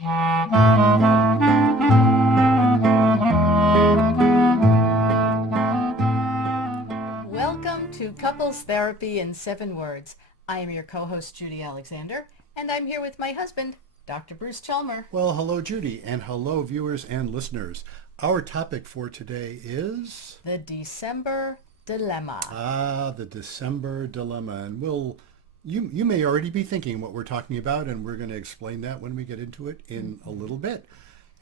Welcome to Couples Therapy in 7 Words. I am your co-host, Judy Alexander, and I'm here with my husband, Dr. Bruce Chalmer. Well, hello, Judy, and hello, viewers and listeners. Our topic for today is... The December Dilemma. The December Dilemma. And you may already be thinking what we're talking about, and we're going to explain that when we get into it in a little bit.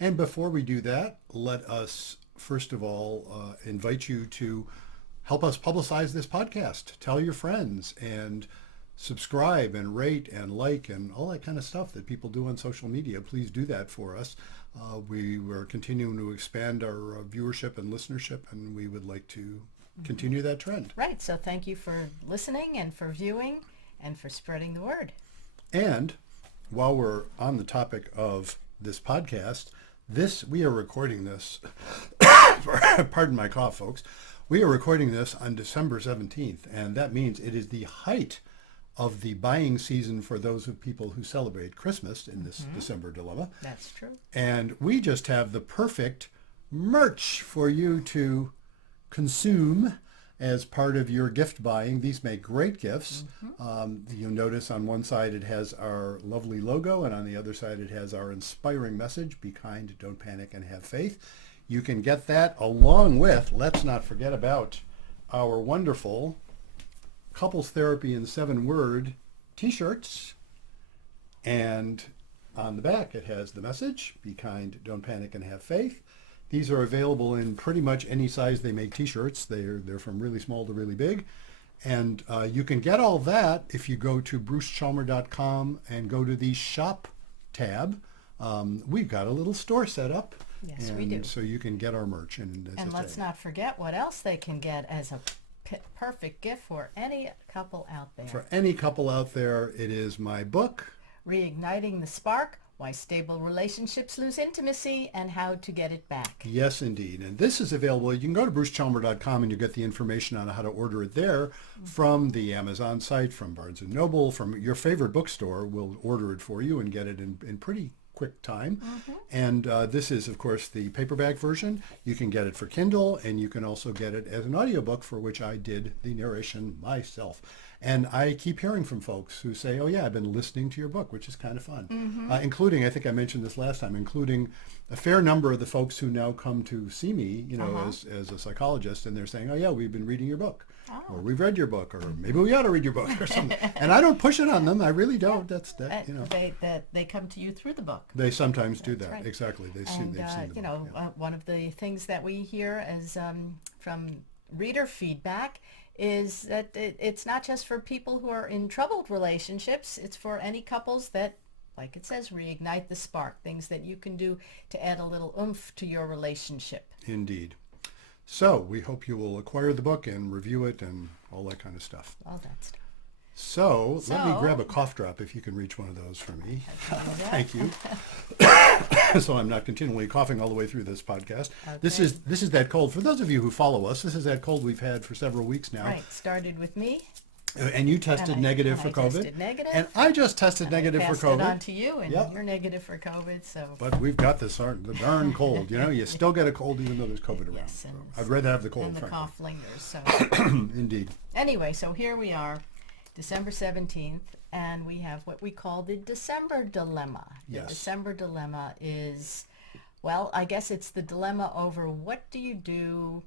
And before we do that, let us, first of all, invite you to help us publicize this podcast. Tell your friends and subscribe and rate and like and all that kind of stuff that people do on social media. Please do that for us. We are continuing to expand our viewership and listenership, and we would like to continue that trend. Right, so thank you for listening and for viewing and for spreading the word. And while we're on the topic of this podcast, we are recording this, pardon my cough, folks. We are recording this on December 17th, and that means it is the height of the buying season for those people who celebrate Christmas in this December Dilemma. That's true. And we just have the perfect merch for you to consume as part of your gift buying. These make great gifts. You'll notice on one side it has our lovely logo, and on the other side it has our inspiring message, be kind, don't panic, and have faith. You can get that along with, let's not forget about our wonderful Couples Therapy in 7 Word t-shirts. And on the back it has the message, be kind, don't panic, and have faith. These are available in pretty much any size they make t-shirts. They're from really small to really big. And you can get all that if you go to brucechalmer.com and go to the shop tab. We've got a little store set up. Yes, we do. So you can get our merch. And let's not forget what else they can get as a perfect gift for any couple out there. For any couple out there, it is my book, Reigniting the Spark, Why Stable Relationships Lose Intimacy and How to Get It Back. Yes, indeed. And this is available. You can go to brucechalmer.com and you get the information on how to order it there from the Amazon site, from Barnes & Noble, from your favorite bookstore. We'll order it for you and get it in pretty quick time. And this is, of course, the paperback version. You can get it for Kindle, and you can also get it as an audiobook, for which I did the narration myself. And I keep hearing from folks who say, oh yeah, I've been listening to your book, which is kind of fun. Including, I think I mentioned this last time, including a fair number of the folks who now come to see me, as a psychologist, and they're saying, oh yeah, we've been reading your book. Or we've read your book, or maybe we ought to read your book, or something. And I don't push it on them. I really don't. They come to you through the book. They sometimes do that. Right. Exactly. They've seen the book. One of the things that we hear as from reader feedback is that it's not just for people who are in troubled relationships. It's for any couples that, like it says, reignite the spark, things that you can do to add a little oomph to your relationship. Indeed. So we hope you will acquire the book and review it and all that kind of stuff. All that stuff. So let me grab a cough drop if you can reach one of those for me. Thank you. So I'm not continually coughing all the way through this podcast. Okay. This is that cold. For those of you who follow us, this is that cold we've had for several weeks now. Right. Started with me. And you tested negative for COVID. Tested negative. And I just tested negative for COVID. I passed it on to you, and you're negative for COVID. So. But we've got the darn cold. You still get a cold even though there's COVID around. Yes, so I'd rather have the cold. And the cough lingers. So. Indeed. Anyway, so here we are, December 17th, and we have what we call the December Dilemma. Yes. The December Dilemma is, well, I guess it's the dilemma over what do you do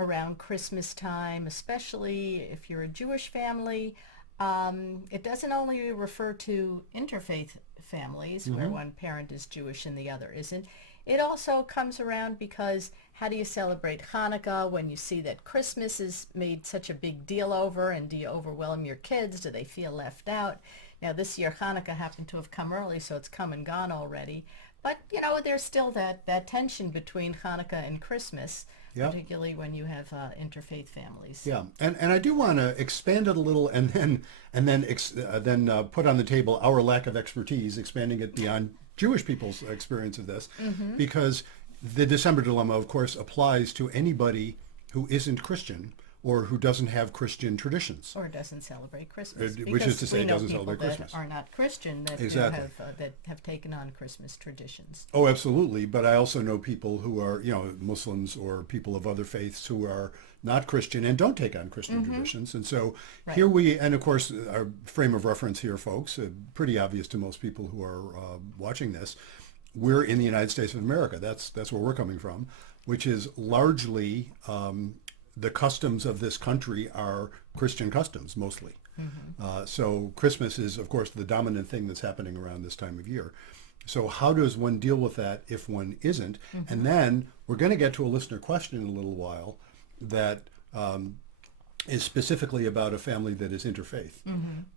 around Christmas time, especially if you're a Jewish family. It doesn't only refer to interfaith families where one parent is Jewish and the other isn't. It also comes around because how do you celebrate Hanukkah when you see that Christmas is made such a big deal over, and do you overwhelm your kids? Do they feel left out? Now this year Hanukkah happened to have come early, so it's come and gone already. But, there's still that tension between Hanukkah and Christmas. Yep. Particularly when you have interfaith families. Yeah, and I do want to expand it a little, and then put on the table our lack of expertise, expanding it beyond Jewish people's experience of this, because the December Dilemma, of course, applies to anybody who isn't Christian or who doesn't have Christian traditions. Or doesn't celebrate Christmas. Which is to say, we know doesn't people celebrate that Christmas. are not Christian that Exactly. that have taken on Christmas traditions. Oh, absolutely. But I also know people who are, Muslims or people of other faiths who are not Christian and don't take on Christian traditions. And so Right. here and of course, our frame of reference here, folks, pretty obvious to most people who are watching this. We're in the United States of America. That's where we're coming from, which is largely the customs of this country are Christian customs mostly. So Christmas is, of course, the dominant thing that's happening around this time of year. So how does one deal with that if one isn't? And then we're going to get to a listener question in a little while that is specifically about a family that is interfaith.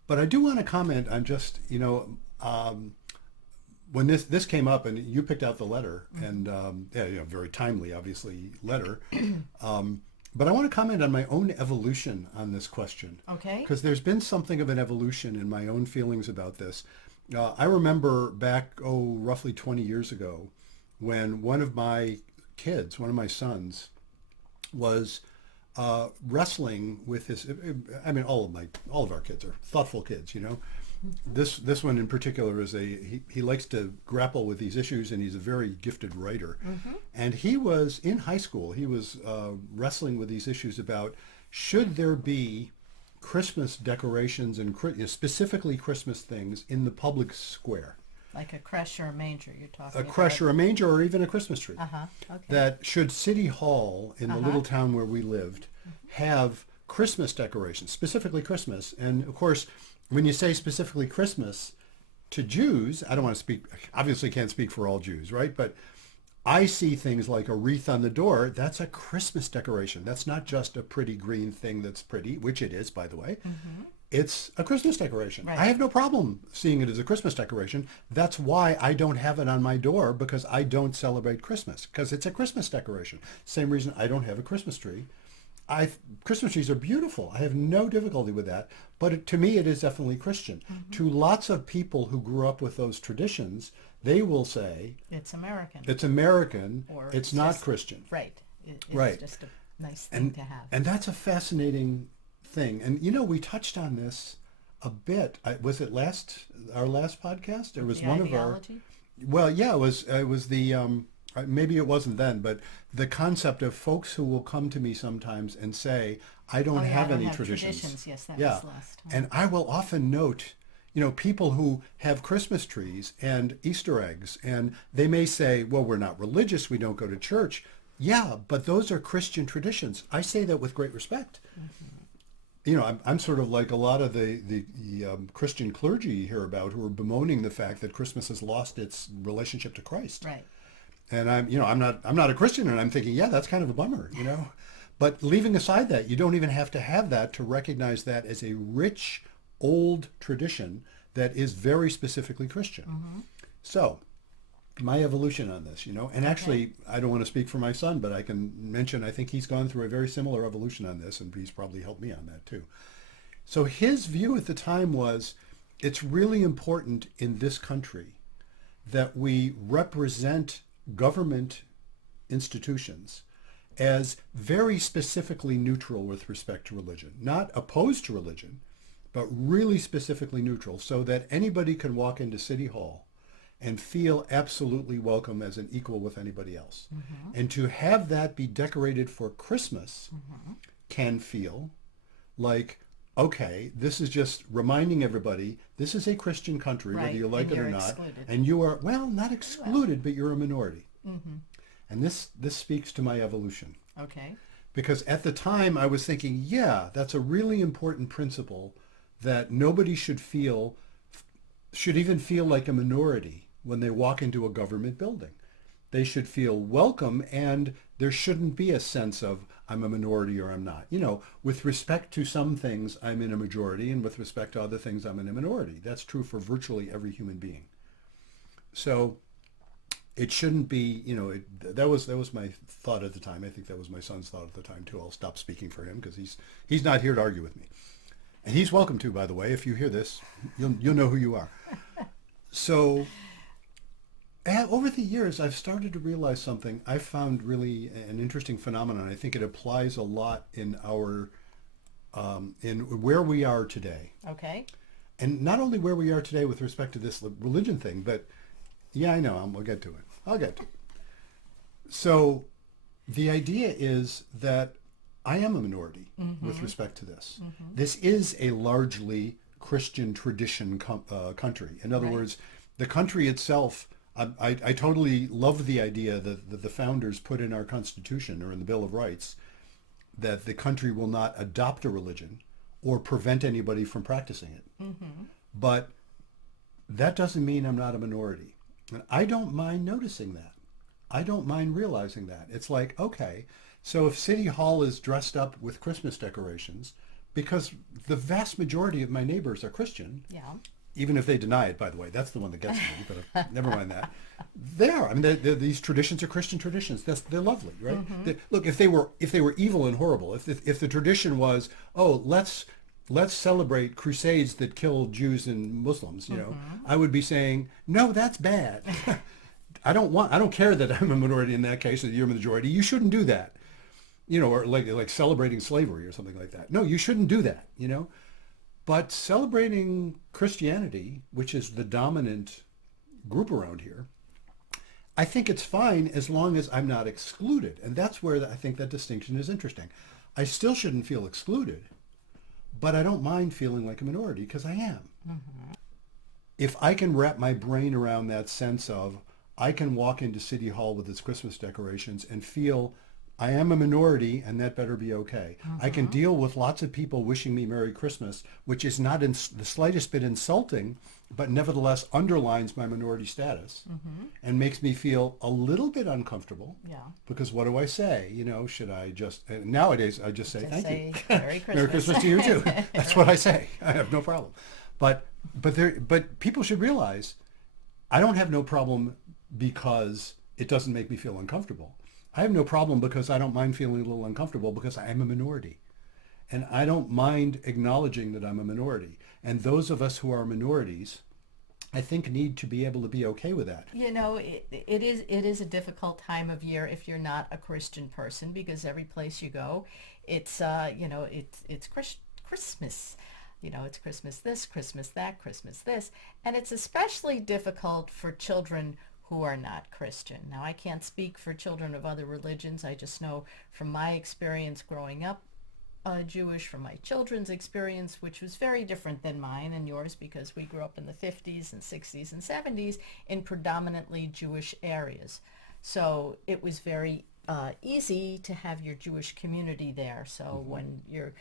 But I do want to comment on just, when this came up and you picked out the letter and very timely, obviously, letter. But I want to comment on my own evolution on this question. Okay. Because there's been something of an evolution in my own feelings about this. I remember back, roughly 20 years ago, when one of my sons, was wrestling with this. I mean, all of our kids are thoughtful kids, This one in particular is he likes to grapple with these issues, and he's a very gifted writer. And he was in high school. He was wrestling with these issues about should there be Christmas decorations and specifically Christmas things in the public square. Like a creche or a manger you're talking A about. creche or a manger or even a Christmas tree. Okay. That should City Hall in the little town where we lived have Christmas decorations, specifically Christmas. And of course, when you say specifically Christmas to Jews, I don't want to speak, obviously can't speak for all Jews, right? But I see things like a wreath on the door. That's a Christmas decoration. That's not just a pretty green thing that's pretty, which it is, by the way. It's a Christmas decoration. Right. I have no problem seeing it as a Christmas decoration. That's why I don't have it on my door, because I don't celebrate Christmas, because it's a Christmas decoration. Same reason I don't have a Christmas tree. Christmas trees are beautiful. I have no difficulty with that. But to me, it is definitely Christian. To lots of people who grew up with those traditions, they will say, It's American. it's American, Or it's not just- Christian. Right. It's Right. just a nice thing to have. And that's a fascinating thing. And, we touched on this a bit. Was it our last podcast? It was The one ideology? of our... Well, yeah, it was the... maybe it wasn't then, but the concept of folks who will come to me sometimes and say, I don't have any traditions. Yes, that Yeah. was last time. And I will often note, people who have Christmas trees and Easter eggs, and they may say, well, we're not religious, we don't go to church. Yeah, but those are Christian traditions. I say that with great respect. I'm sort of like a lot of the Christian clergy you hear about who are bemoaning the fact that Christmas has lost its relationship to Christ. Right. And I'm not a Christian, and I'm thinking, yeah, that's kind of a bummer, But leaving aside that, you don't even have to have that to recognize that as a rich, old tradition that is very specifically Christian. So, my evolution on this, and actually, I don't want to speak for my son, but I can mention, I think he's gone through a very similar evolution on this, and he's probably helped me on that too. So his view at the time was, it's really important in this country that we represent government institutions as very specifically neutral with respect to religion, not opposed to religion, but really specifically neutral, so that anybody can walk into City Hall and feel absolutely welcome as an equal with anybody else. And to have that be decorated for Christmas can feel like, okay, this is just reminding everybody, this is a Christian country, Right, whether you like and it or you're not. excluded. And you are, well, not excluded, but you're a minority. And this speaks to my evolution. Okay. Because at the time I was thinking, yeah, that's a really important principle, that nobody should even feel like a minority when they walk into a government building. They should feel welcome, and there shouldn't be a sense of I'm a minority or I'm not. With respect to some things, I'm in a majority, and with respect to other things, I'm in a minority. That's true for virtually every human being. So it shouldn't be, that was my thought at the time. I think that was my son's thought at the time too. I'll stop speaking for him because he's not here to argue with me. And he's welcome to, by the way. If you hear this, you'll know who you are. So Over the years, I've started to realize something I found really an interesting phenomenon. I think it applies a lot in our in where we are today, Okay. and not only where we are today with respect to this religion thing, but yeah, I know. I'll get to it. I'll get to it. So the idea is that I am a minority with respect to this. This is a largely Christian tradition country. In other Right. words, the country itself, I totally love the idea that the founders put in our Constitution or in the Bill of Rights that the country will not adopt a religion or prevent anybody from practicing it. But that doesn't mean I'm not a minority. And I don't mind noticing that. I don't mind realizing that. It's like, okay, so if City Hall is dressed up with Christmas decorations, because the vast majority of my neighbors are Christian, Yeah. even if they deny it, by the way, that's the one that gets me, but never mind that. They are. I mean, these traditions are Christian traditions. They're lovely, right? Look, if they were evil and horrible, if the tradition was, oh, let's celebrate crusades that killed Jews and Muslims, I would be saying, no, that's bad. I don't care that I'm a minority in that case, that you're a majority. You shouldn't do that, or like celebrating slavery or something like that. No, you shouldn't do that. But celebrating Christianity, which is the dominant group around here, I think it's fine as long as I'm not excluded. And that's where I think that distinction is interesting. I still shouldn't feel excluded, but I don't mind feeling like a minority because I am. If I can wrap my brain around that sense of I can walk into City Hall with its Christmas decorations and feel I am a minority and that better be okay. I can deal with lots of people wishing me Merry Christmas, which is not in the slightest bit insulting, but nevertheless underlines my minority status and makes me feel a little bit uncomfortable. Yeah. Because what do I say? Should I just, nowadays I just say Just thank say you. Merry Christmas. Merry Christmas to you too. That's what I say. I have no problem. But people should realize I don't have no problem because it doesn't make me feel uncomfortable. I have no problem because I don't mind feeling a little uncomfortable because I am a minority. And I don't mind acknowledging that I'm a minority. And those of us who are minorities, I think, need to be able to be okay with that. It is a difficult time of year if you're not a Christian person, because every place you go, it's Christmas. It's Christmas this, Christmas that, Christmas this. And it's especially difficult for children who are not Christian. Now, I can't speak for children of other religions. I just know from my experience growing up Jewish, from my children's experience, which was very different than mine and yours, because we grew up in the 50s and 60s and 70s in predominantly Jewish areas. So it was very easy to have your Jewish community there. So when your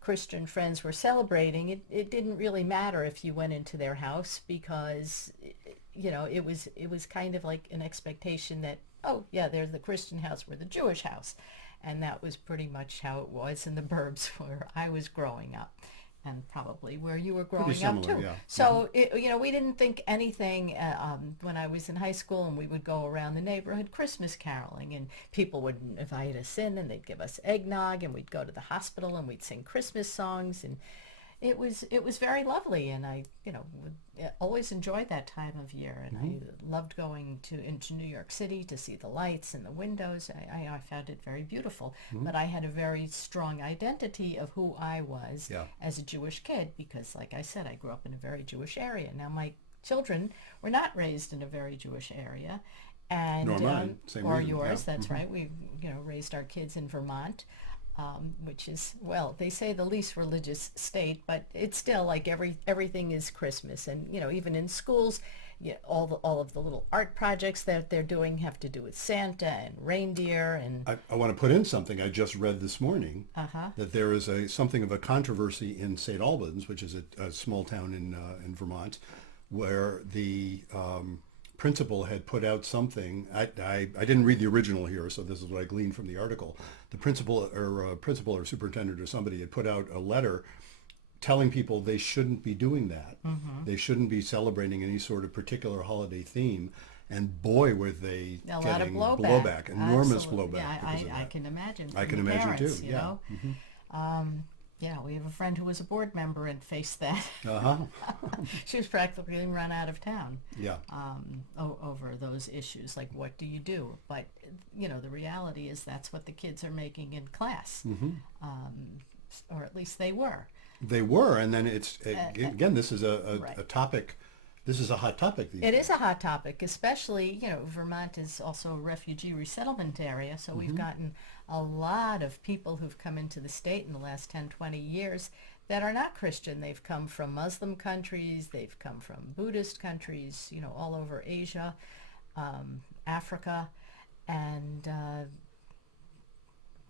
Christian friends were celebrating, it didn't really matter if you went into their house, because it was kind of like an expectation that, oh yeah, there's the Christian house, we're the Jewish house. And that was pretty much how it was in the burbs where I was growing up, and probably where you were growing similar, up too. yeah. So we didn't think anything when I was in high school, and we would go around the neighborhood Christmas caroling, and people would invite us in, and they'd give us eggnog, and we'd go to the hospital, and we'd sing Christmas songs, and it was very lovely, and I would always enjoyed that time of year, and I loved going into New York City to see the lights and the windows. I found it very beautiful, but I had a very strong identity of who I was as a Jewish kid, because, like I said, I grew up in a very Jewish area. Now, my children were not raised in a very Jewish area, and Nor mine. Same or reason, yours. yeah. That's right. We raised our kids in Vermont. Which is, well, they say the least religious state, but it's still like everything is Christmas. And even in schools, all of the little art projects that they're doing have to do with Santa and reindeer. And I want to put in something I just read this morning, uh-huh. that there is something of a controversy in St. Albans, which is a small town in Vermont, where the principal had put out something. I didn't read the original here, so this is what I gleaned from the article. The principal or superintendent or somebody had put out a letter telling people they shouldn't be doing that. They shouldn't be celebrating any sort of particular holiday theme. And boy, were they a lot of getting blowback. enormous Absolutely. blowback. Yeah, because of I that. can imagine. I can from the imagine parents, too. you know? Yeah, we have a friend who was a board member and faced that. Uh-huh. She was practically run out of town Yeah. over those issues, like what do you do? But, the reality is that's what the kids are making in class, or at least they were. They were, and then again, this is Right. a topic. This is a hot topic these It days. is a hot topic, especially, Vermont is also a refugee resettlement area, so we've gotten a lot of people who've come into the state in the last 10, 20 years that are not Christian. They've come from Muslim countries, they've come from Buddhist countries, all over Asia, Africa, and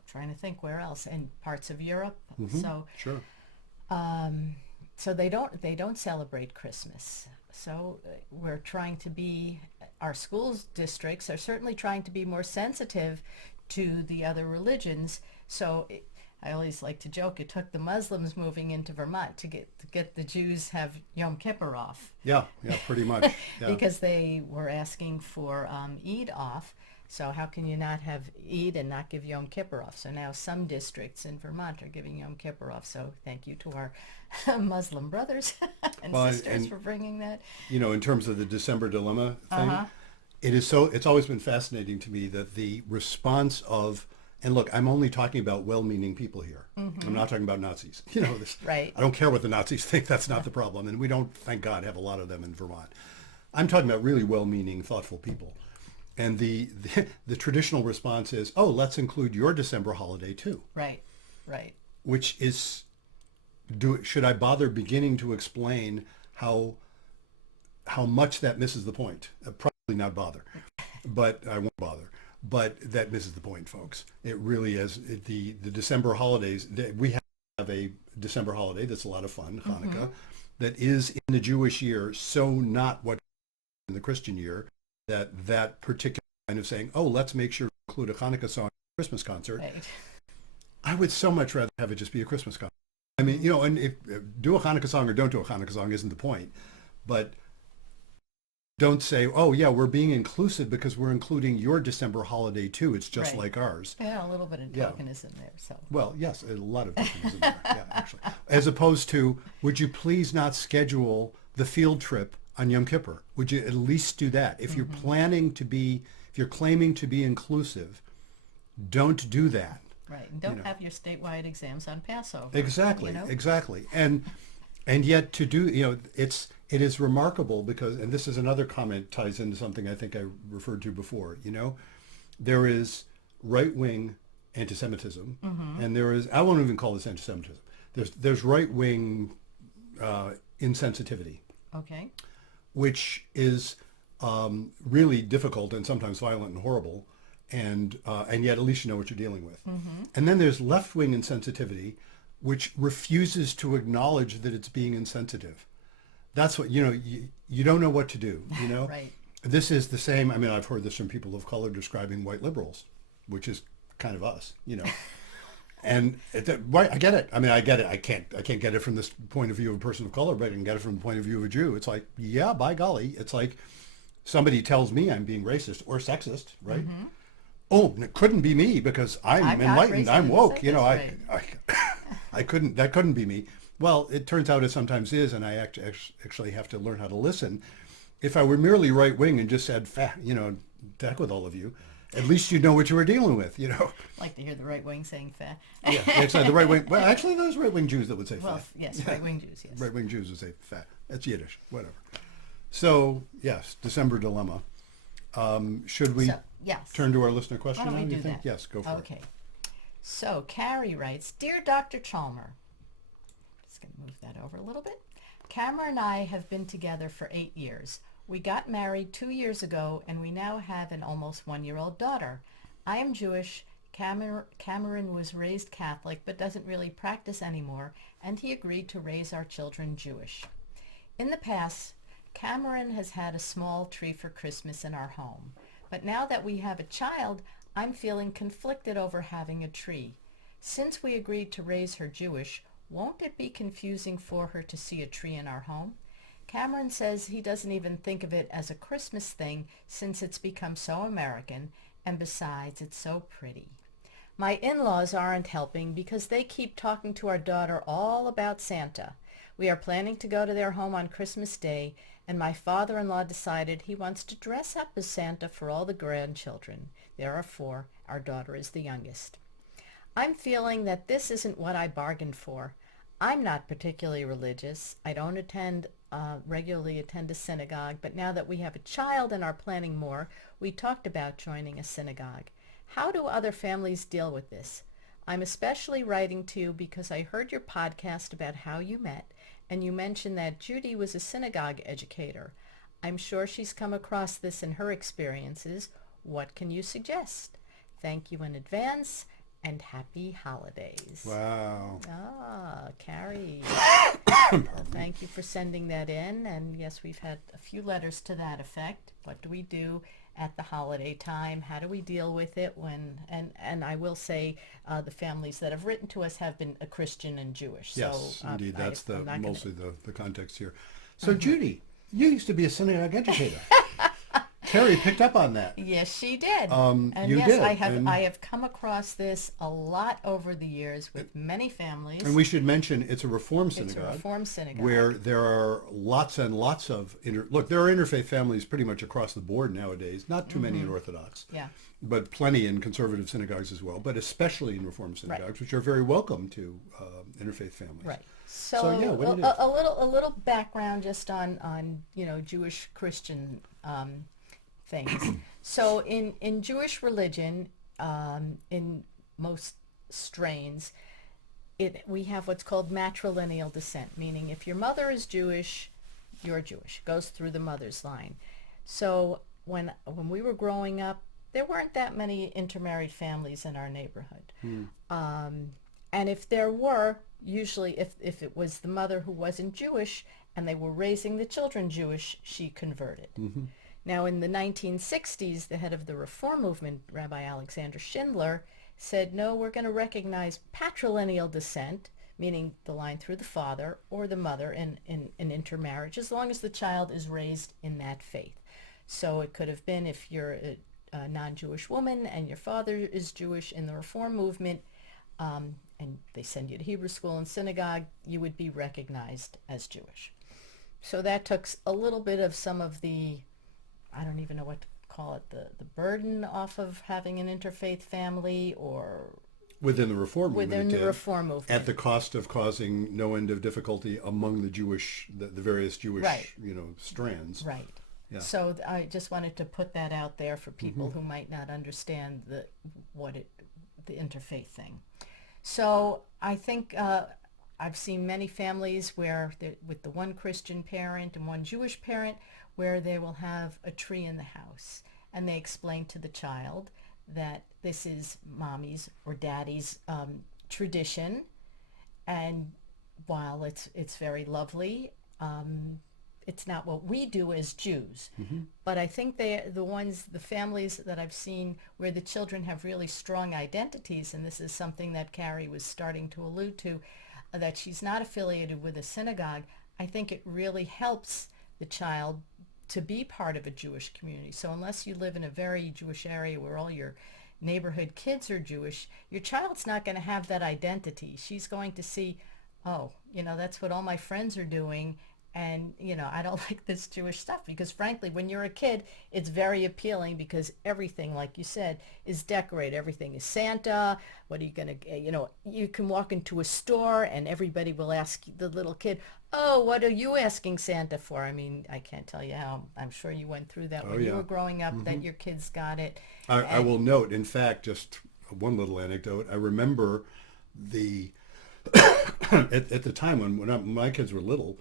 trying to think where else, and parts of Europe. So Sure. so they don't celebrate Christmas. So we're trying to be, our schools districts are certainly trying to be more sensitive to the other religions. So I always like to joke, it took the Muslims moving into Vermont to get the Jews have Yom Kippur off. Yeah, pretty much. Yeah. Because they were asking for Eid off. So how can you not have Eid and not give Yom Kippur off? So now some districts in Vermont are giving Yom Kippur off. So thank you to our Muslim brothers and Well, sisters for bringing that. In terms of the December dilemma thing, it's always been fascinating to me that the response of, and look, I'm only talking about well-meaning people here. I'm not talking about Nazis. Right. I don't care what the Nazis think. That's not the problem. And we don't, thank God, have a lot of them in Vermont. I'm talking about really well-meaning, thoughtful people. And the traditional response is, oh, let's include your December holiday too. Right. Which is, should I bother beginning to explain how much that misses the point? Probably not bother, but I won't bother. But that misses the point, folks. It really is. The December holidays, we have a December holiday that's a lot of fun, Hanukkah, that is in the Jewish year, so not what in the Christian year, that particular kind of saying, oh, let's make sure to include a Hanukkah song in a Christmas concert. Right. I would so much rather have it just be a Christmas concert. I mean, and if do a Hanukkah song or don't do a Hanukkah song isn't the point. But don't say, oh, yeah, we're being inclusive because we're including your December holiday too. It's just Right. like ours. Yeah, a little bit of tokenism there. So. Well, yes, a lot of difference in there, yeah, actually. As opposed to, would you please not schedule the field trip on Yom Kippur? Would you at least do that? If you're if you're claiming to be inclusive, don't do that. Right, and don't have your statewide exams on Passover. Exactly, exactly. And yet to do, it is remarkable because, and this is another comment ties into something I think I referred to before, there is right-wing anti-Semitism, and there is, I won't even call this anti-Semitism, there's right-wing insensitivity, Okay. which is really difficult and sometimes violent and horrible, and yet at least you know what you're dealing with. And then there's left-wing insensitivity, which refuses to acknowledge that it's being insensitive. That's what, you don't know what to do, Right. This is the same, I mean, I've heard this from people of color describing white liberals, which is kind of us, And right, I get it. I mean, I get it. I can't get it from this point of view of a person of color, but I can get it from the point of view of a Jew. It's like, yeah, by golly, it's like somebody tells me I'm being racist or sexist, right? Oh, it couldn't be me because I'm enlightened, I'm woke. Right. That couldn't be me. Well, it turns out it sometimes is, and I actually have to learn how to listen. If I were merely right wing and just said, to heck with all of you, at least you know what you were dealing with, Like to hear the right wing saying "fa." Yeah, it's like the right wing. Well, actually, those right wing Jews that would say Well, "fat." yes, right wing Jews. Yes. Right wing Jews would say "fat." That's Yiddish, whatever. So yes, December dilemma. Should we Yes. turn to our listener question Why don't now? we You do think? that? Yes, go for it. Okay. So Carrie writes, Dear Dr. Chalmer, just going to move that over a little bit. Cameron and I have been together for 8 years. We got married 2 years ago, and we now have an almost 1-year-old daughter. I am Jewish. Cameron was raised Catholic, but doesn't really practice anymore, and he agreed to raise our children Jewish. In the past, Cameron has had a small tree for Christmas in our home. But now that we have a child, I'm feeling conflicted over having a tree. Since we agreed to raise her Jewish, won't it be confusing for her to see a tree in our home? Cameron says he doesn't even think of it as a Christmas thing since it's become so American, and besides, it's so pretty. My in-laws aren't helping because they keep talking to our daughter all about Santa. We are planning to go to their home on Christmas Day, and my father-in-law decided he wants to dress up as Santa for all the grandchildren. There are 4. Our daughter is the youngest. I'm feeling that this isn't what I bargained for. I'm not particularly religious. I don't regularly attend a synagogue, but now that we have a child and are planning more, we talked about joining a synagogue. How do other families deal with this? I'm especially writing to you because I heard your podcast about how you met, and you mentioned that Judy was a synagogue educator. I'm sure she's come across this in her experiences. What can you suggest? Thank you in advance, and happy holidays. Wow. Carrie. Thank you for sending that in. And yes, we've had a few letters to that effect. What do we do at the holiday time? How do we deal with it when, and I will say the families that have written to us have been a Christian and Jewish. Yes, so, indeed. That's mostly gonna... the context here. So Judy, you used to be a synagogue educator. Terry picked up on that. Yes, she did. And you yes, did. I have come across this a lot over the years with many families. And we should mention it's a Reform synagogue. It's a Reform synagogue. Where there are lots and lots of, look, there are interfaith families pretty much across the board nowadays. Not too many in Orthodox. Yeah. But plenty in conservative synagogues as well, but especially in Reform synagogues, which are very welcome to interfaith families. Right. So yeah, a little background just on Jewish Christian things. So in Jewish religion, in most strains, we have what's called matrilineal descent, meaning if your mother is Jewish, you're Jewish. It goes through the mother's line. So when we were growing up, there weren't that many intermarried families in our neighborhood. And if there were, usually if it was the mother who wasn't Jewish and they were raising the children Jewish, she converted. Now, in the 1960s, the head of the Reform movement, Rabbi Alexander Schindler, said, no, we're going to recognize patrilineal descent, meaning the line through the father or the mother in intermarriage, as long as the child is raised in that faith. So it could have been if you're a non-Jewish woman and your father is Jewish in the Reform movement, and they send you to Hebrew school and synagogue, you would be recognized as Jewish. So that took a little bit of some of the, I don't even know what to call it, the burden off of having an interfaith family, or within the Reform movement. Within the Reform movement. At the cost of causing no end of difficulty among the Jewish, the various Jewish, strands. Right. Yeah. So I just wanted to put that out there for people who might not understand the interfaith thing. So I think I've seen many families where with the one Christian parent and one Jewish parent, where they will have a tree in the house, and they explain to the child that this is mommy's or daddy's tradition, and while it's very lovely, it's not what we do as Jews. But I think the families that I've seen where the children have really strong identities, and this is something that Carrie was starting to allude to, that she's not affiliated with a synagogue, I think it really helps the child to be part of a Jewish community. So unless you live in a very Jewish area where all your neighborhood kids are Jewish, your child's not going to have that identity. She's going to see, oh, that's what all my friends are doing, and I don't like this Jewish stuff, because frankly, when you're a kid, it's very appealing because everything, like you said, is decorated. Everything is Santa. What are you going to, you can walk into a store and everybody will ask the little kid, oh, what are you asking Santa for? I mean, I can't tell you how, I'm sure you went through that when you were growing up, that your kids got it. I will note, in fact, just one little anecdote. I remember at the time when my kids were little,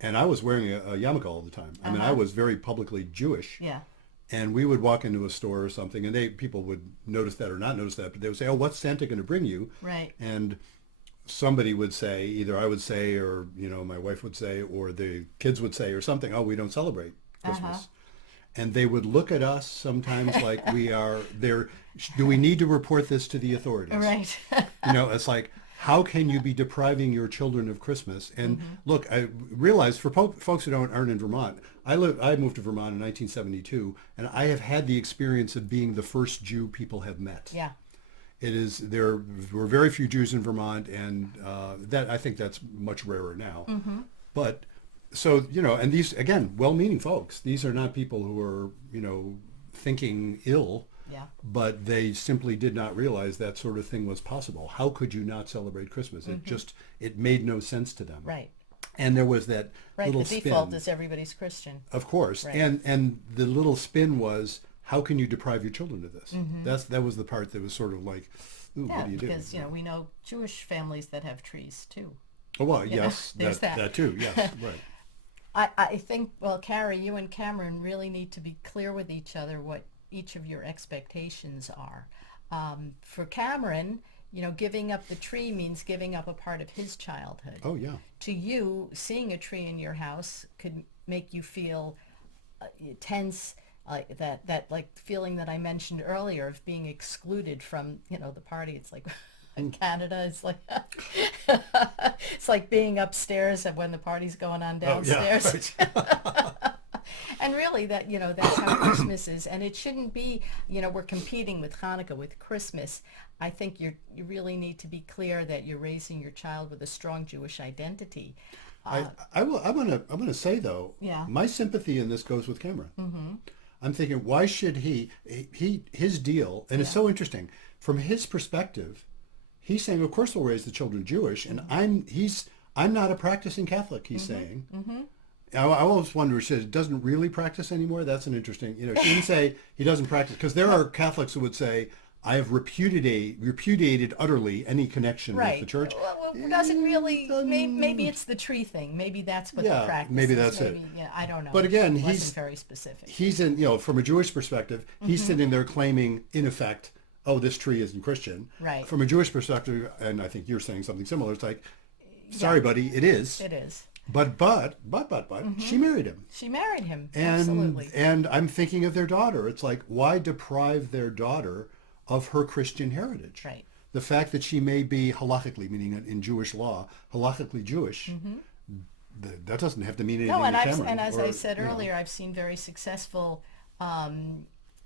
and I was wearing a yarmulke all the time. I mean, I was very publicly Jewish. Yeah. And we would walk into a store or something, and people would notice that or not notice that, but they would say, oh, what's Santa going to bring you? Right. And somebody would say, either I would say, or my wife would say, or the kids would say or something, oh, we don't celebrate Christmas. And they would look at us sometimes like we are there. Do we need to report this to the authorities? Right. It's like, how can you be depriving your children of Christmas? And look, I realize for folks who aren't in Vermont, I moved to Vermont in 1972, and I have had the experience of being the first Jew people have met. Yeah. There were very few Jews in Vermont, and I think that's much rarer now. But So, and these, again, well-meaning folks, these are not people who are, thinking ill, Yeah. but they simply did not realize that sort of thing was possible. How could you not celebrate Christmas? It made no sense to them. Right. And there was that Right. little The default spin. is everybody's Christian. Of course. Right. And the little spin was, how can you deprive your children of this? That was the part that was sort of like, ooh, Yeah, what do you do? because we know Jewish families that have trees too. Oh, well, You know, yes, there's that. that too, yes, right. I think, well, Carrie, you and Cameron really need to be clear with each other what each of your expectations are. For Cameron, giving up the tree means giving up a part of his childhood. Oh, yeah. To you, seeing a tree in your house could make you feel tense, that like feeling that I mentioned earlier of being excluded from, the party. It's like in Canada, it's like it's like being upstairs when the party's going on downstairs. Oh, yeah, right. And really that's how Christmas is. And it shouldn't be, we're competing with Hanukkah, with Christmas. I think you really need to be clear that you're raising your child with a strong Jewish identity. I'm going to say, though, Yeah. my sympathy in this goes with Cameron. I'm thinking, why should his deal, and it's so interesting, from his perspective, he's saying, of course we'll raise the children Jewish, and I'm not a practicing Catholic, he's saying. I always wonder, she says, doesn't really practice anymore. That's an interesting, she didn't say he doesn't practice, because there are Catholics who would say, I have repudiated utterly any connection with the church. Well, it doesn't really, maybe it's the tree thing. Maybe that's what the practice maybe is. that's it. Yeah, I don't know. But again, It wasn't he's very specific. He's in, from a Jewish perspective, he's sitting there claiming, in effect, oh, this tree isn't Christian. Right. From a Jewish perspective, and I think you're saying something similar, it's like, sorry, buddy, it is. It is. But, she married him. She married him. And, Absolutely. and I'm thinking of their daughter. It's like, why deprive their daughter of her Christian heritage? Right. The fact that she may be halakhically, meaning in Jewish law, halakhically Jewish, that doesn't have to mean anything No, to Cameron. and as I said earlier, I've seen very successful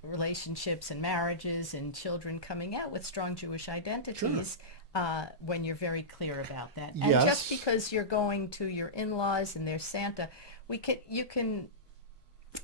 relationships and marriages and children coming out with strong Jewish identities when you're very clear about that. And Yes. just because you're going to your in-laws and there's Santa, you can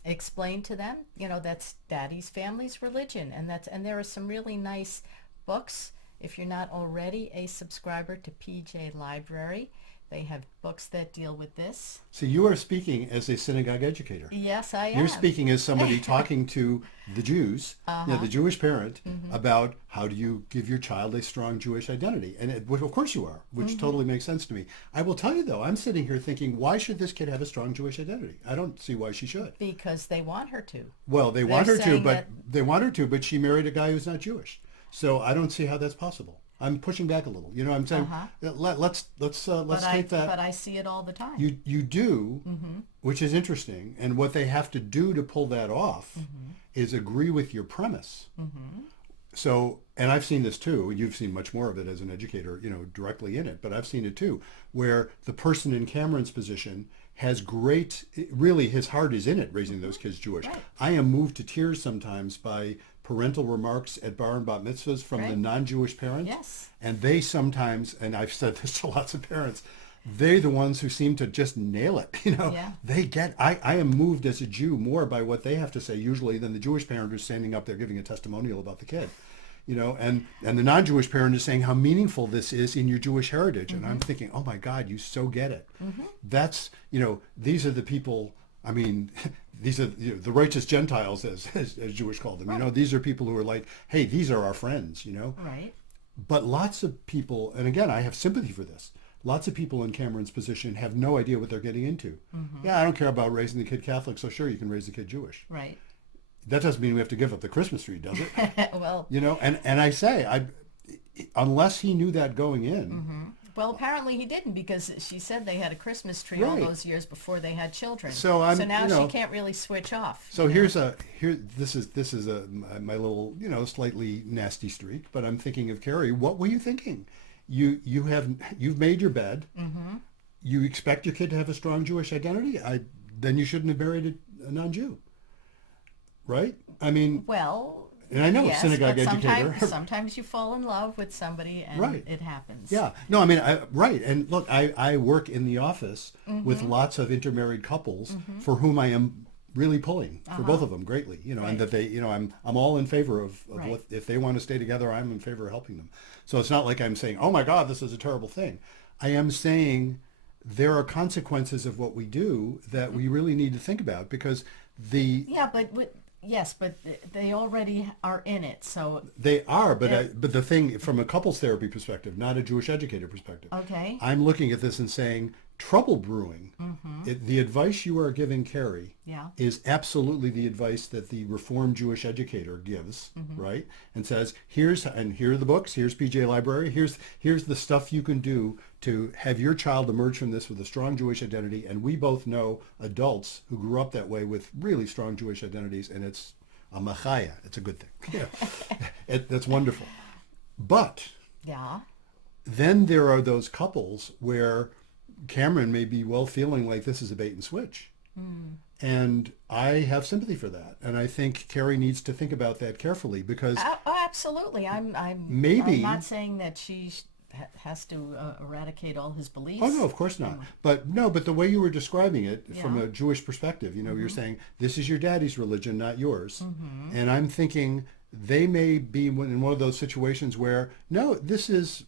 explain to them, that's Daddy's family's religion, and there are some really nice books. If you're not already a subscriber to PJ Library, they have books that deal with this. So you are speaking as a synagogue educator. Yes, I am. You're speaking as somebody talking to the Jews, the Jewish parent, about how do you give your child a strong Jewish identity. And of course you are, which totally makes sense to me. I will tell you, though, I'm sitting here thinking, why should this kid have a strong Jewish identity? I don't see why she should. Because they want her to. Well, they want her to, saying but she married a guy who's not Jewish. So I don't see how that's possible. I'm pushing back a little. I'm saying, let's take that. But I see it all the time. You do, which is interesting. And what they have to do to pull that off is agree with your premise. So, and I've seen this too. You've seen much more of it as an educator, directly in it. But I've seen it too, where the person in Cameron's position has really his heart is in it, raising those kids Jewish. Right. I am moved to tears sometimes by parental remarks at bar and bat mitzvahs from the non-Jewish parents. Yes. And they sometimes, and I've said this to lots of parents, they're the ones who seem to just nail it. Yeah. I am moved as a Jew more by what they have to say usually than the Jewish parent who's standing up there giving a testimonial about the kid. And the non-Jewish parent is saying how meaningful this is in your Jewish heritage. And I'm thinking, oh my God, you so get it. That's, these are the people, these are the righteous Gentiles, as Jewish call them. Right. These are people who are like, hey, these are our friends, Right. But lots of people, and again, I have sympathy for this. Lots of people in Cameron's position have no idea what they're getting into. Yeah, I don't care about raising the kid Catholic, so sure, you can raise the kid Jewish. Right. That doesn't mean we have to give up the Christmas tree, does it? Well. And I say, unless he knew that going in. Well, apparently he didn't, because she said they had a Christmas tree all Right. those years before they had children. So now she can't really switch off. So this is my little slightly nasty streak, but I'm thinking of Carrie. What were you thinking? You've made your bed. You expect your kid to have a strong Jewish identity. Then you shouldn't have married a non-Jew, right? Well, And I know Yes, synagogue but educator. sometimes you fall in love with somebody and Right. it happens. Yeah. No, I mean, right. And look, I work in the office with lots of intermarried couples for whom I am really pulling for both of them greatly, and Right. that they, I'm all in favor of Right. what, if they want to stay together, I'm in favor of helping them. So it's not like I'm saying, oh my God, this is a terrible thing. I am saying there are consequences of what we do that we really need to think about, because Yeah, but they already are in it, so they are, but Yeah. but the thing from a couples therapy perspective, not a Jewish educator perspective, okay. I'm looking at this and saying trouble brewing. The advice you are giving Carrie Yeah. is absolutely the advice that the Reformed Jewish educator gives, right? And says, here are the books, here's PJ Library, here's the stuff you can do to have your child emerge from this with a strong Jewish identity. And we both know adults who grew up that way with really strong Jewish identities, and it's a machaya. It's a good thing. That's wonderful. But Yeah. then there are those couples where Cameron may be well feeling like this is a bait and switch. And I have sympathy for that. And I think Carrie needs to think about that carefully, because Oh, absolutely. I'm Maybe- I'm not saying that she has to eradicate all his beliefs. oh no, of course not. But the way you were describing it from Yeah. a Jewish perspective, you're saying this is your daddy's religion, not yours. And I'm thinking they may be in one of those situations where, no, this is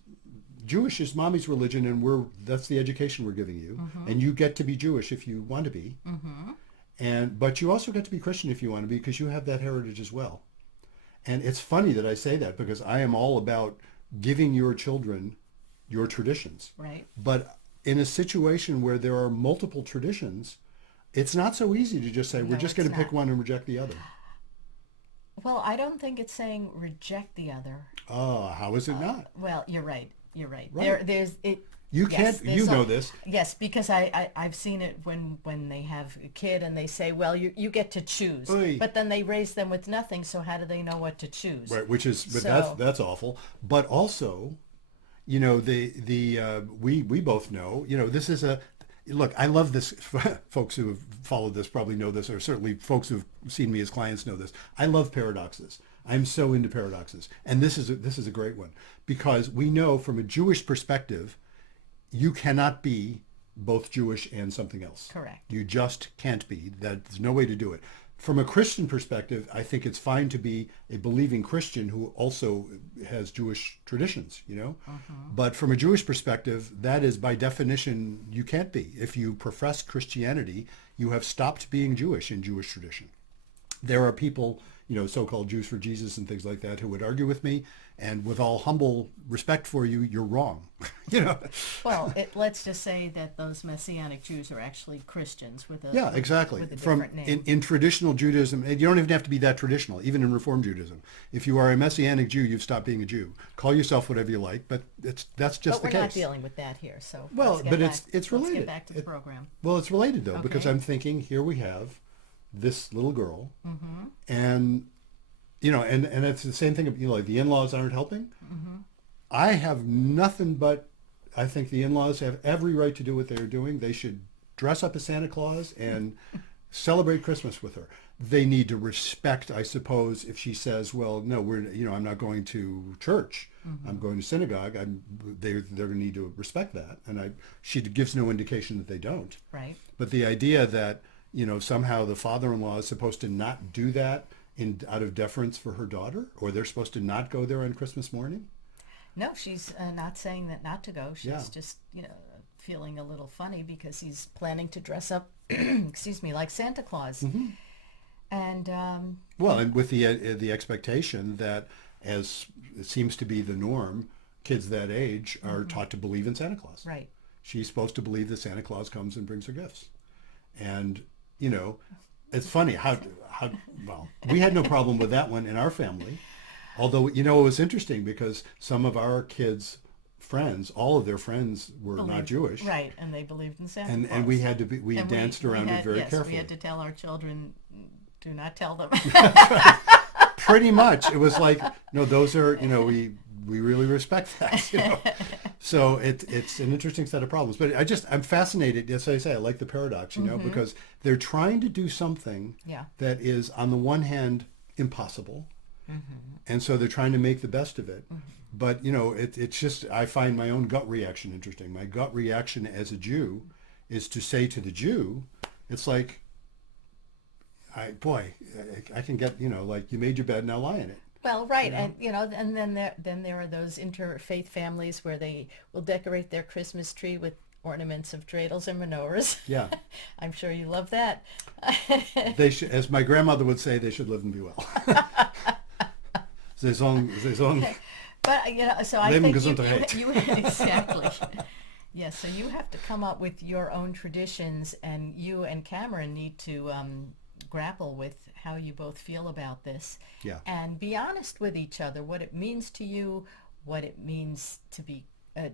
Jewish is mommy's religion, and that's the education we're giving you, and you get to be Jewish if you want to be, but you also get to be Christian if you want to be, because you have that heritage as well. And it's funny that I say that, because I am all about giving your children your traditions. Right. But in a situation where there are multiple traditions, it's not so easy to just say, we're No, just it's going to pick not. one and reject the other. Well, I don't think it's saying reject the other. Oh, how is it not? Well, you're right. You're right. Right. There's it. You yes, can't, there's you a- know this. Yes, because I've seen it when they have a kid and they say, well, you get to choose, Oy. but then they raise them with nothing. So how do they know what to choose? Right, but So- that's awful. But also, we both know, this is look, I love this. Folks who have followed this probably know this, or certainly folks who've seen me as clients know this. I love paradoxes. I'm so into paradoxes, and this is a great one, because we know from a Jewish perspective, you cannot be both Jewish and something else. Correct. You just can't be. There's no way to do it. From a Christian perspective, I think it's fine to be a believing Christian who also has Jewish traditions, But from a Jewish perspective, that is by definition, you can't be. If you profess Christianity, you have stopped being Jewish in Jewish tradition. There are people, so-called Jews for Jesus and things like that, who would argue with me, and with all humble respect for you, you're wrong. Well, let's just say that those Messianic Jews are actually Christians with a Yeah, exactly. with a From different name. in traditional Judaism, and you don't even have to be that traditional. Even in Reform Judaism, if you are a Messianic Jew, you've stopped being a Jew. Call yourself whatever you like, but that's just But the we're case. not dealing with that here. So Well, let's get but back, it's Let's related. get back to the program. Well, it's related though, because Okay. I'm thinking here we have this little girl, and and it's the same thing. Like the in-laws aren't helping. I have nothing but, I think the in-laws have every right to do what they're doing. They should dress up as Santa Claus and celebrate Christmas with her. They need to respect, I suppose, if she says, well, no, I'm not going to church. I'm going to synagogue. They're going to need to respect that. And she gives no indication that they don't. Right. But the idea that, somehow the father-in-law is supposed to not do that out of deference for her daughter, or they're supposed to not go there on Christmas morning. No, she's not saying that not to go. She's Yeah. just, feeling a little funny because he's planning to dress up, excuse me, like Santa Claus. And Well, and with the expectation that, as it seems to be the norm, kids that age are taught to believe in Santa Claus. right. She's supposed to believe that Santa Claus comes and brings her gifts. And, it's funny how well, we had no problem with that one in our family. Although, it was interesting because some of our kids' friends, all of their friends were not Jewish. Right, and they believed in Santa Claus. And we had to be, we And danced around it very yes, carefully. we had to tell our children, do not tell them. Pretty much. It was like, no, those are, we really respect that, So it's an interesting set of problems. But I'm fascinated, as I say, I like the paradox, because they're trying to do something Yeah. that is, on the one hand, impossible, And so they're trying to make the best of it. But, it's just, I find my own gut reaction interesting. My gut reaction as a Jew is to say to the Jew, it's like, I can get, like, you made your bed, now lie in it. Well, right, and and then there are those interfaith families where they will decorate their Christmas tree with ornaments of dreidels and menorahs. Yeah. I'm sure you love that. They should, as my grandmother would say, they should live and be well. Saison. But so I Leben think Gesundheit. you exactly. Yeah, so you have to come up with your own traditions, and you and Cameron need to grapple with how you both feel about this. Yeah. And be honest with each other, what it means to you, what it means to be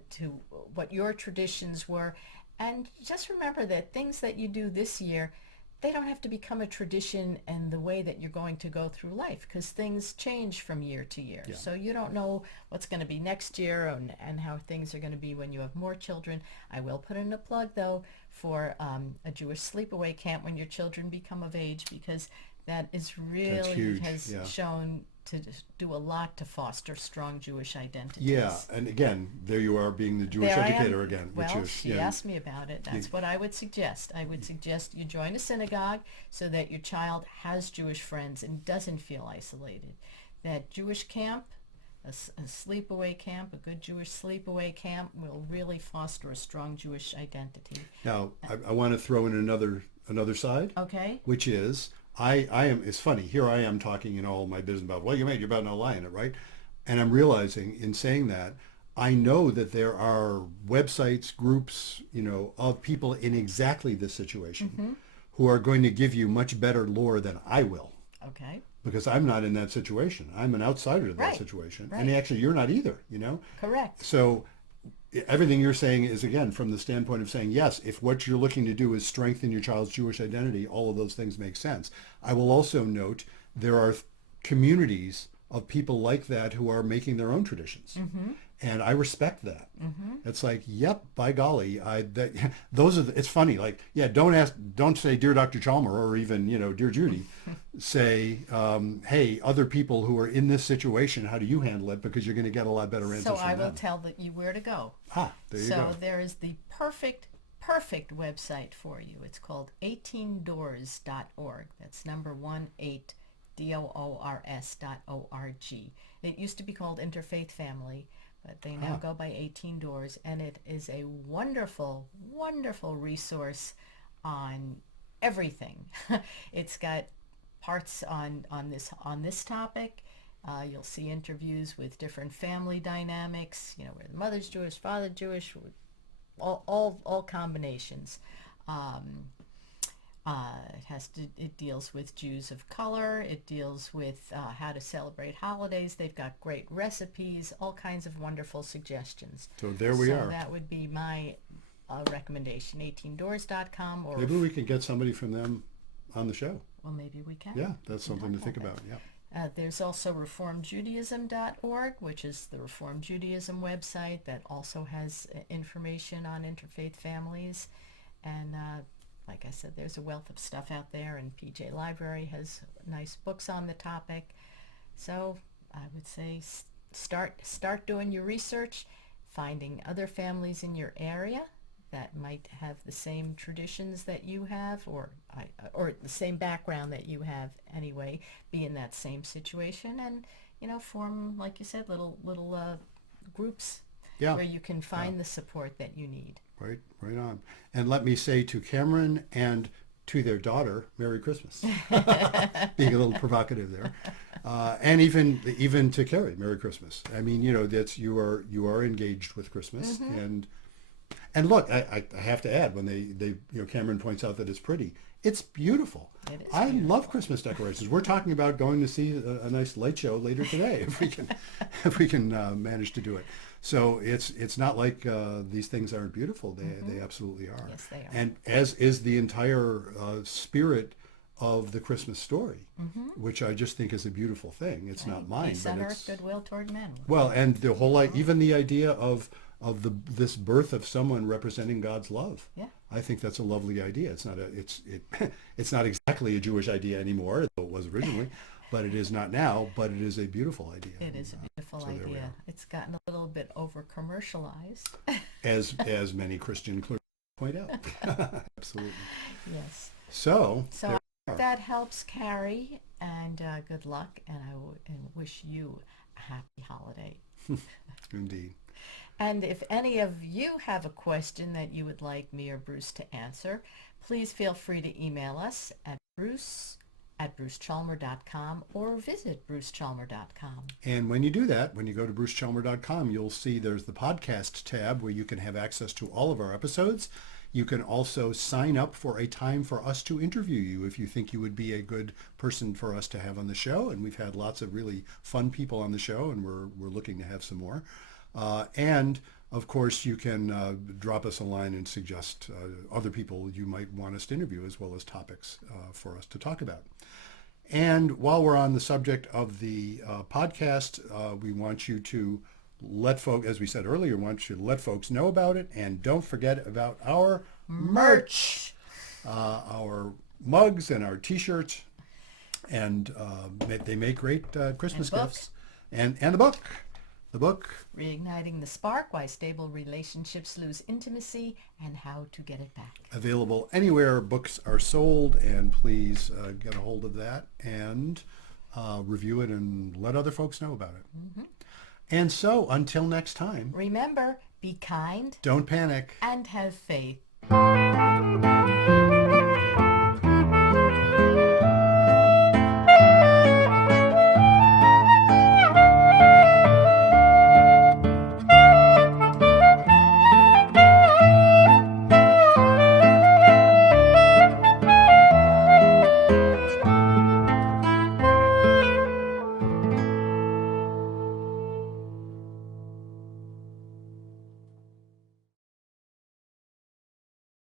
to what your traditions were, and just remember that things that you do this year, they don't have to become a tradition and the way that you're going to go through life, because things change from year to year. Yeah. So you don't know what's going to be next year and how things are going to be when you have more children. I will put in a plug, though, for a Jewish sleepaway camp when your children become of age, because that is really huge, has yeah. shown to do a lot to foster strong Jewish identities. Yeah, and again, there you are being the Jewish There I am. educator again. Well, which is, she asked me about it. That's what I would suggest. I would suggest you join a synagogue so that your child has Jewish friends and doesn't feel isolated. That Jewish camp, a sleepaway camp, a good Jewish sleepaway camp, will really foster a strong Jewish identity. Now, I want to throw in another side, Okay? which is, I am, it's funny, here I am talking all my business about, well, you made, you're about not lying it, right? And I'm realizing in saying that, I know that there are websites, groups, of people in exactly this situation who are going to give you much better lore than I will. Okay. Because I'm not in that situation. I'm an outsider to that Right, situation. right. And actually, you're not either, Correct. So everything you're saying is, again, from the standpoint of saying, yes, if what you're looking to do is strengthen your child's Jewish identity, all of those things make sense. I will also note there are communities of people like that who are making their own traditions. And I respect that. It's like, yep, by golly, those are. It's funny, like, yeah, don't say, dear Dr. Chalmer, or even, dear Judy. Say, hey, other people who are in this situation, how do you handle it? Because you're going to get a lot better answers So from I will them. tell you where to go. There you So go. there is the perfect website for you. It's called 18doors.org. That's number 18doors.org. It used to be called Interfaith Family, but they now go by 18 Doors, and it is a wonderful, wonderful resource on everything. It's got parts on this topic. You'll see interviews with different family dynamics, where the mother's Jewish, father Jewish, all combinations. It deals with Jews of color. It deals with how to celebrate holidays. They've got great recipes, all kinds of wonderful suggestions. So there we are. So that would be my recommendation, 18doors.com. Or Maybe we could get somebody from them on the show. Well, maybe we can. Yeah, that's something to think about. Yeah. There's also reformjudaism.org, which is the Reform Judaism website that also has information on interfaith families. And like I said, there's a wealth of stuff out there, and PJ Library has nice books on the topic. So I would say start doing your research, finding other families in your area that might have the same traditions that you have, or the same background that you have anyway, be in that same situation, and form, like you said, little groups where you can find the support that you need. Right on. And let me say to Cameron and to their daughter, Merry Christmas. Being a little provocative there. And even to Carrie, Merry Christmas. I mean, that's you are engaged with Christmas. And look, I have to add, when they Cameron points out that it's pretty. It's beautiful. It is I beautiful. love Christmas decorations. We're talking about going to see a nice light show later today, if we can manage to do it. So it's not like these things aren't beautiful. They absolutely are. Yes, they are. And as is the entire spirit of the Christmas story, which I just think is a beautiful thing. It's not mine, Peace but on it's earth, goodwill toward men. well, and the whole even the idea of this birth of someone representing God's love. Yeah. I think that's a lovely idea. It's not it's not exactly a Jewish idea anymore, though it was originally, but it is not now, but it is a beautiful idea. It is a beautiful So there we idea. are. It's gotten a little bit over commercialized. As many Christian clergy point out. Absolutely. Yes. So So there I we hope are. that helps, Carrie, and good luck, and and wish you a happy holiday. Indeed. And if any of you have a question that you would like me or Bruce to answer, please feel free to email us at bruce@brucechalmer.com or visit brucechalmer.com. And when you do that, when you go to brucechalmer.com, you'll see there's the podcast tab where you can have access to all of our episodes. You can also sign up for a time for us to interview you if you think you would be a good person for us to have on the show. And we've had lots of really fun people on the show, and we're looking to have some more. And of course, you can drop us a line and suggest other people you might want us to interview, as well as topics for us to talk about. And while we're on the subject of the podcast, we want you to let folks, as we said earlier, want you to let folks know about it. And don't forget about our merch, our mugs and our T-shirts. And they make great Christmas And gifts. And the book. The book. Reigniting the Spark, Why Stable Relationships Lose Intimacy and How to Get It Back. Available anywhere books are sold, and please get a hold of that and review it and let other folks know about it. Mm-hmm. And so, until next time, Remember, be kind don't panic. and have faith.